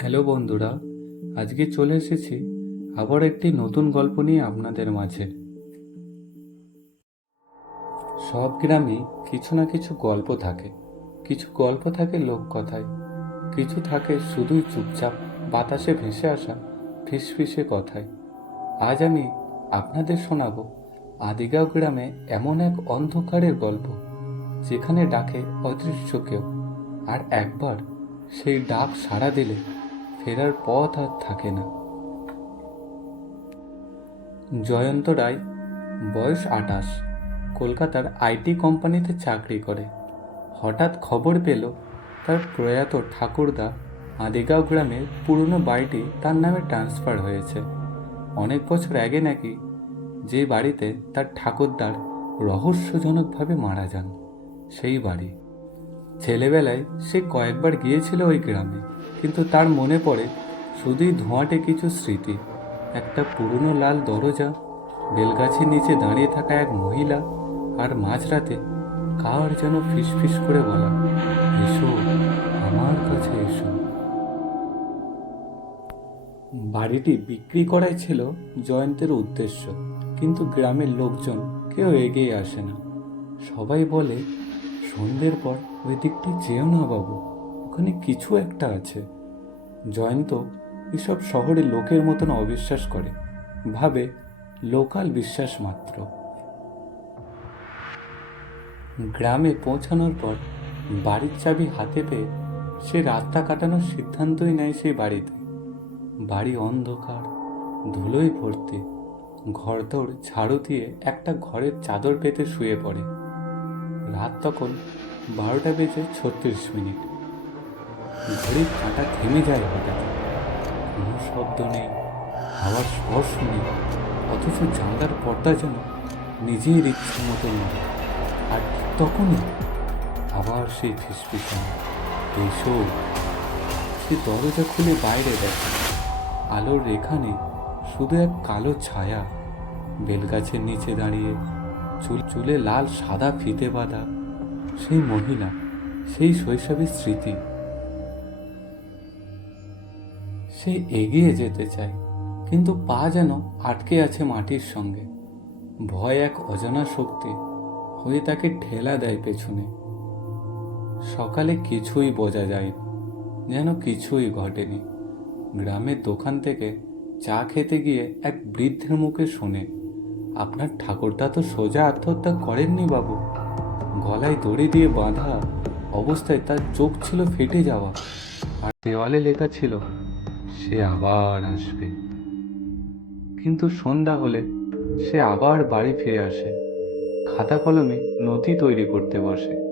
Hello বন্ধুরা, আজকে চলে এসেছি আবার একটি নতুন গল্প নিয়ে আপনাদের মাঝে। সব গ্রামে কিছু না কিছু গল্প থাকে। কিছু গল্প থাকে লোক কথায়, কিছু থাকে শুধুই চুপচাপ, বাতাসে ভেসে আসা ফিসফিসে কথায়। আজ আমি আপনাদের শোনাবো আদিগাঁও গ্রামে এমন এক অন্ধকারের গল্প, যেখানে ডাকে অদৃশ্য কেউ, আর একবার সেই ডাক সাড়া দিলে ফেরার পথ আর থাকে না। জয়ন্ত রায়, বয়স আটাশ কলকাতার আইটি কোম্পানিতে চাকরি করে। হঠাৎ খবর পেল, তার প্রয়াত ঠাকুরদা আদিগাঁও গ্রামের পুরনো বাড়িটি তার নামে ট্রান্সফার হয়েছে। অনেক বছর আগে নাকি যে বাড়িতে তার ঠাকুরদার রহস্যজনকভাবে মারা যান, সেই বাড়ি। ছেলেবেলায় সে কয়েকবার গিয়েছিল ওই গ্রামে। কিন্তু তার মনে পড়ে শুধুই ধোঁয়াটে কিছু স্মৃতি। একটা পুরনো লাল দরজা, বেলগাছের নিচে দাঁড়িয়ে থাকা এক মহিলা, আর মাঝরাতে কার যেন ফিসফিস করে বলা, এসো, আমার কাছে এসো। বাড়িটি বিক্রি করাই ছিল জয়ন্তের উদ্দেশ্য, কিন্তু গ্রামের লোকজন কেউ এগিয়ে আসে না। সবাই বলে, সন্ধ্যের পর ওই দিকটি যেও না বাবু। ওখানে কিছু একটা আছে। জয়ন্ত এসব শহরে লোকের মতন অবিশ্বাস করে। ভাবে, লোকাল বিশ্বাস মাত্র। গ্রামে পৌঁছানোর পর বাড়ির চাবি হাতে পেয়ে সে রাতটা কাটানোর সিদ্ধান্তই নেয় সেই বাড়িতে। বাড়ি অন্ধকার, ধুলোয় ভর্তি, ঘরদোর ঝাড়ু দিয়ে একটা ঘরের চাদর পেতে শুয়ে পড়ে। রাত তখন বারোটা বেজে ছত্রিশ মিনিট। ঘড়ির কাঁটা থেমে যায় হঠাৎ। কোনো শব্দ নেই, হাওয়ার স্পর্শ নেই, অথচ জানলার পর্দা যেন নিজের ইচ্ছে মতো নয় আর তখনই আবার সেই ফিসফিসানো এসো সে দরজা খুলে বাইরে দেখে। আলোর রেখানে শুধু এক কালো ছায়া, বেলগাছের নিচে দাঁড়িয়ে, চুল চুলে লাল সাদা ফিতে বাঁধা। সেই মহিলা, সেই শৈশবের স্মৃতি। সে এগিয়ে যেতে চায়, কিন্তু পা যেন আটকে আছে মাটির সঙ্গে। ভয় এক অজানা শক্তি হয়ে তাকে ঠেলা দেয় পেছনে। সকালে কিছুই বোঝা যায় যেন কিছুই ঘটেনি। গ্রামের দোকান থেকে চা খেতে গিয়ে এক বৃদ্ধের মুখে শোনে, আপনার ঠাকুরদা তো সোজা আত্মহত্যা করেননি বাবু। গলায় দড়ি দিয়ে বাঁধা অবস্থায় তার চোখ ছিল ফেটে যাওয়া। আর দেওয়ালে লেখা ছিল সে আবার আসবে। কিন্তু সন্ধ্যা হলে সে আবার বাড়ি ফিরে আসে। খাতা কলমে নথি তৈরি করতে বসে।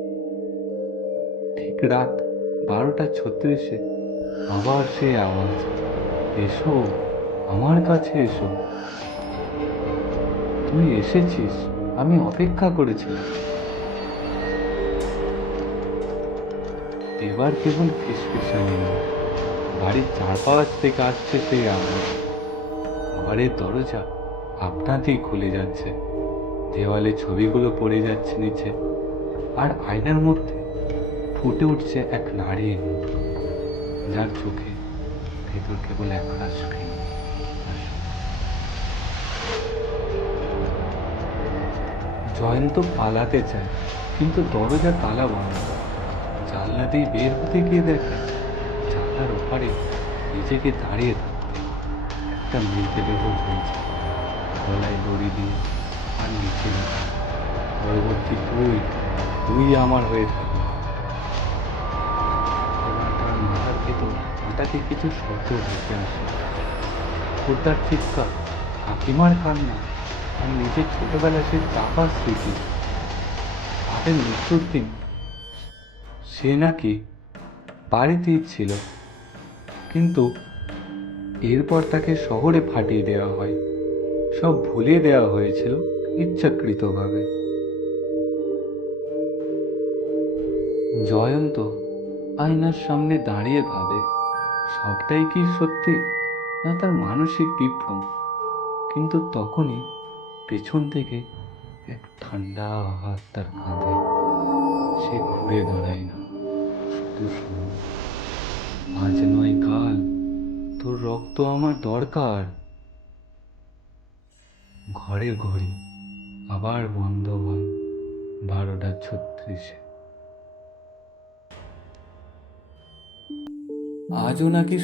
ঠিক রাত বারোটা ছত্রিশে আবার সে আওয়াজ, এসো, আমার কাছে এসো। তুই এসেছিস, আমি অপেক্ষা করেছিলাম। এবার কেবল ফিসফিসানি না। বাড়ির চারপাশ থেকে আসছে সেই আওয়াজ ঘরের দরজা আপনাতেই খুলে যাচ্ছে। দেওয়ালে ছবিগুলো পড়ে যাচ্ছে নিচে। আর আয়নার মধ্যে ফুটে উঠছে এক মুখ, যার চোখে ভেতর কেবল আর শোক। জয়ন্ত পালাতে চায় কিন্তু দরজা তালা বন্ধ। জানলা দিয়ে বের হতে গিয়ে দেখে ওপারে নিজেকে দাঁড়িয়ে থাকতে একটা মৃতদেহ ঝুলছে গলায় দড়ি দিয়ে আর নিচে পরবর্তী তুই তুই আমার হয়ে থাকবি। এবার তার মাথার ভেতর হঠাৎই কিছু শব্দ ভেসে আসে। খোদ্দার চিৎকার কাকিমার কান্না আর নিজের ছোটবেলা সে চাপার স্মৃতি। তাদের মৃত্যুর দিন সে নাকি বাড়িতেই ছিল। কিন্তু এরপর তাকে শহরে ফাটিয়ে দেওয়া হয়। সব ভুলিয়ে দেওয়া হয়েছিল ইচ্ছাকৃতভাবে। জয়ন্ত আয়নার সামনে দাঁড়িয়ে ভাবে, সবটাই কি সত্যি না তার মানসিক বিভ্রম? কিন্তু তখনই পেছন থেকে এক ঠান্ডা হাত তার কাঁধে। সে ঘুরে দাঁড়ায় না। শুধু আজ নয় কাল। তোর রক্ত আমার দরকার। ঘরে ঘড়ি, আবার বন্ধ হয় বারোটা ছত্রিশে। আজও নাকি